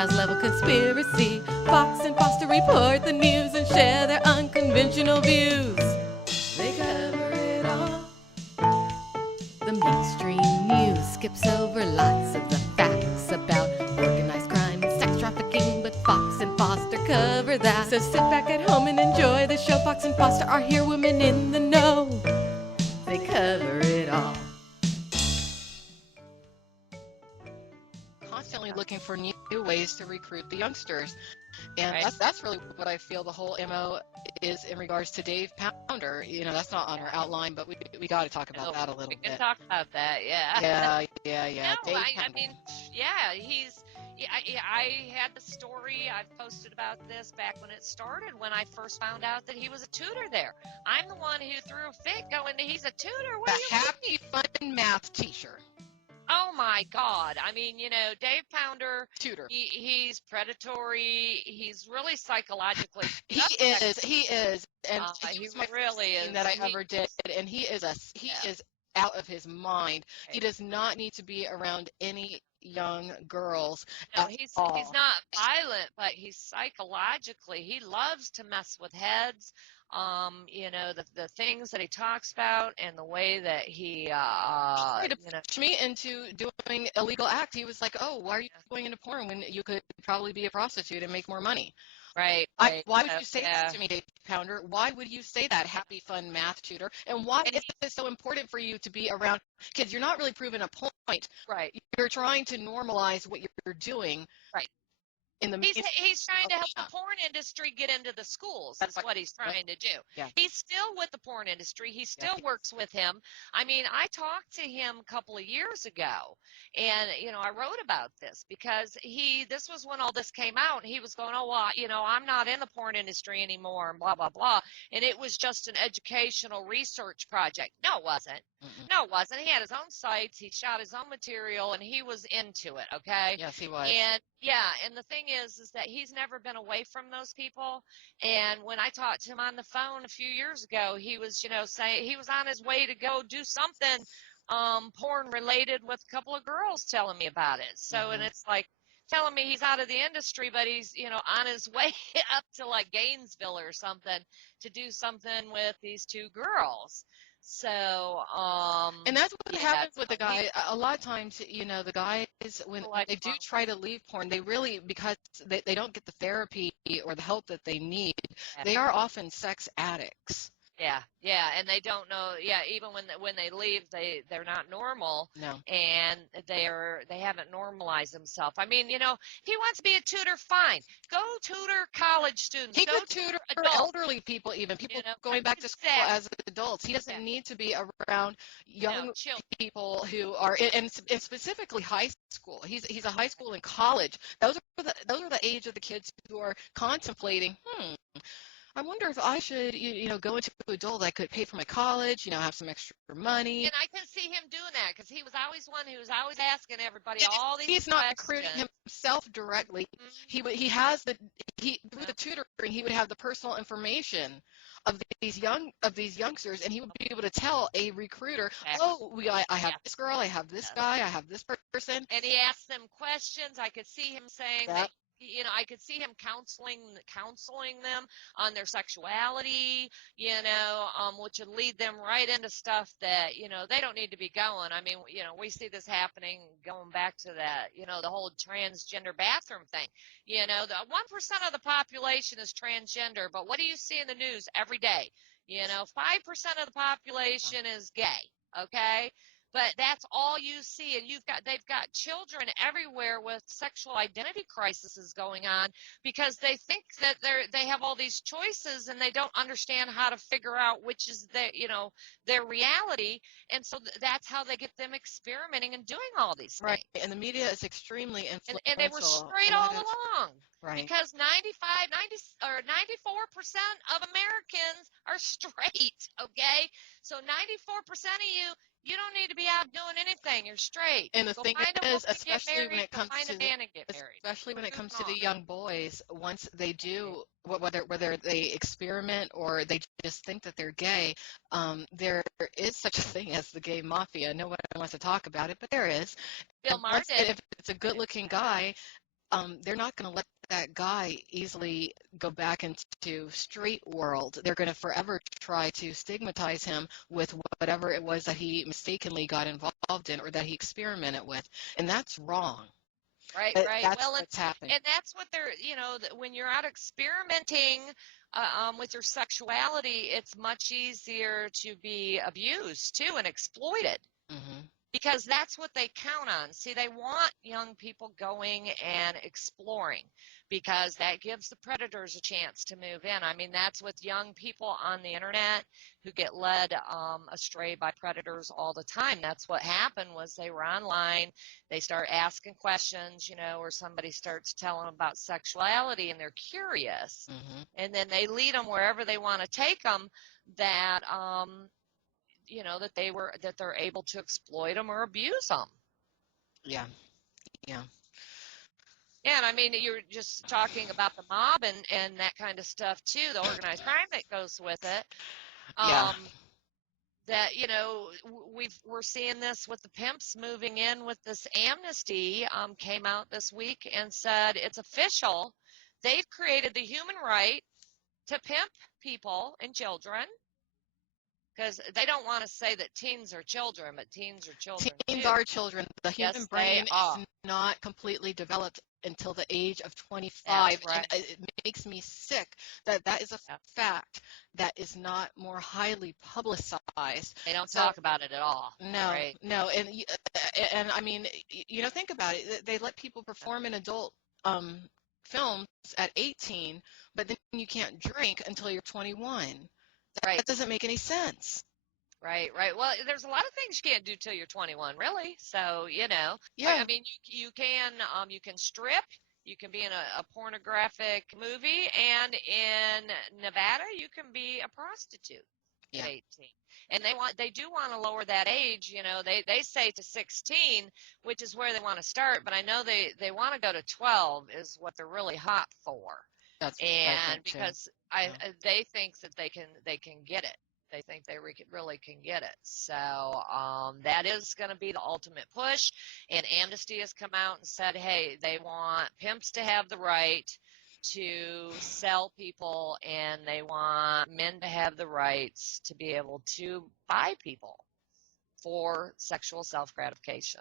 X-Files level conspiracy. Foxx and Foster report the news and share their unconventional views. They cover it all. The mainstream news skips over lots of the facts about organized crime and sex trafficking, but Foxx and Foster cover that. So sit back at home and enjoy the show. Foxx and Foster are here, women in the know. They cover it all. Constantly looking for new ways to recruit the youngsters. And Right. that's really what I feel the whole MO is in regards to Dave Pounder. You know, that's not on our outline, but we got to talk about that a little We bit. can talk about that, yeah. Yeah. No, Dave I Pounder. mean, yeah, I had the story. I've posted about this back when it started, when I first found out that he was a tutor there. I'm the one who threw a fit going, he's a tutor? What do The you mean? happy fun math teacher. Oh my God. I mean, Dave Pounder, Tutor. he's predatory. He's really psychologically. He is. And He was my really first thing is. that I ever did. And he is out of his mind. Right. He does not need to be around any young girls No, at he's all. not violent, but he's psychologically, he loves to mess with heads. The things that he talks about and the way that he Tried to push me into doing illegal act. He was like, "Oh, why are you going into porn when you could probably be a prostitute and make more money?" right. Why would you say that to me, Dave Pounder? Why would you say that, happy fun math tutor? And why is it so important for you to be around kids? You're not really proving a point. Right. You're trying to normalize what you're doing. Right. In the He's trying to help the porn industry get into the schools. That's what he's trying to do. Yeah. He's still with the porn industry. He still works with him. I mean, I talked to him a couple of years ago, and I wrote about this because this was when all this came out, and he was going, "Oh, well, I'm not in the porn industry anymore," and blah blah blah. And it was just an educational research project. No, it wasn't. Mm-mm. No, it wasn't. He had his own sites. He shot his own material, and he was into it. Okay. Yes, he was. And the thing is that he's never been away from those people. And when I talked to him on the phone a few years ago, he was, saying he was on his way to go do something porn related with a couple of girls telling me about it. So, and it's like telling me he's out of the industry, but he's, on his way up to like Gainesville or something to do something with these two girls. So, and that's what happens with the guy. A lot of times, the guys, when they do try to leave porn, they really, because they don't get the therapy or the help that they need, they are often sex addicts. Yeah, and they don't know. Yeah, even when they leave, they're not normal. No. And they haven't normalized themselves. I mean, he wants to be a tutor. Fine, go tutor college students. He could tutor elderly people, even people going back to school as adults. He doesn't need to be around young people who are, and specifically high school. He's a high school and college. Those are the age of the kids who are contemplating. I wonder if I should, go into adult. I could pay for my college, have some extra money. And I can see him doing that because he was always one who was always asking everybody all these He's not recruiting himself directly. Mm-hmm. He has through the tutoring, he would have the personal information of these youngsters, and he would be able to tell a recruiter, I have this girl, I have this guy, I have this person. And he asked them questions. I could see him saying that. I could see him counseling them on their sexuality, which would lead them right into stuff that, they don't need to be going. I mean, we see this happening going back to that, the whole transgender bathroom thing. The 1% of the population is transgender, but what do you see in the news every day? 5% of the population is gay, okay? But that's all you see, and they've got children everywhere with sexual identity crises going on because they think that they have all these choices and they don't understand how to figure out which is their reality, and so that's how they get them experimenting and doing all these things. Right, and the media is extremely influential. And they were straight all along. Right. Because 94% of Americans are straight, okay? So 94% of you don't need to be out doing anything. You're straight. And the thing is, especially when it comes to the young boys, once they do, whether they experiment or they just think that they're gay, there is such a thing as the gay mafia. No one wants to talk about it, but there is. Bill Maher did. If it's a good-looking guy, they're not going to let that guy easily go back into straight world. They're going to forever try to stigmatize him with whatever it was that he mistakenly got involved in or that he experimented with, and that's wrong. Right. That's Well, what's happening. and that's what they're, when you're out experimenting with your sexuality, it's much easier to be abused too and exploited. Mm-hmm. Because that's what they count on. See, they want young people going and exploring because that gives the predators a chance to move in. I mean, that's with young people on the internet who get led astray by predators all the time. That's what happened was they were online. They start asking questions, or somebody starts telling them about sexuality and they're curious. Mm-hmm. And then they lead them wherever they want to take them that that they're able to exploit them or abuse them. Yeah. Yeah, and I mean, you're just talking about the mob and that kind of stuff too, the organized crime that goes with it. Yeah. That we're seeing this with the pimps moving in with this amnesty. Came out this week and said it's official. They've created the human right to pimp people and children. Because they don't want to say that teens are children, but teens are children Teens too. are children. The human brain are. is not completely developed until the age of 25. That's right. And it makes me sick that is a fact that is not more highly publicized. They don't talk about it at all. No, right? no. And I mean, think about it. They let people perform in adult films at 18, but then you can't drink until you're 21. Right. That doesn't make any sense. Right. Well, there's a lot of things you can't do till you're 21, really. So, Yeah. I mean, you can strip, you can be in a pornographic movie, and in Nevada, you can be a prostitute at 18. And they do want to lower that age. They say to 16, which is where they want to start, but I know they want to go to 12 is what they're really hot for. And because they think that they can get it. They think they really can get it. So that is going to be the ultimate push. And Amnesty has come out and said, hey, they want pimps to have the right to sell people, and they want men to have the rights to be able to buy people for sexual self-gratification.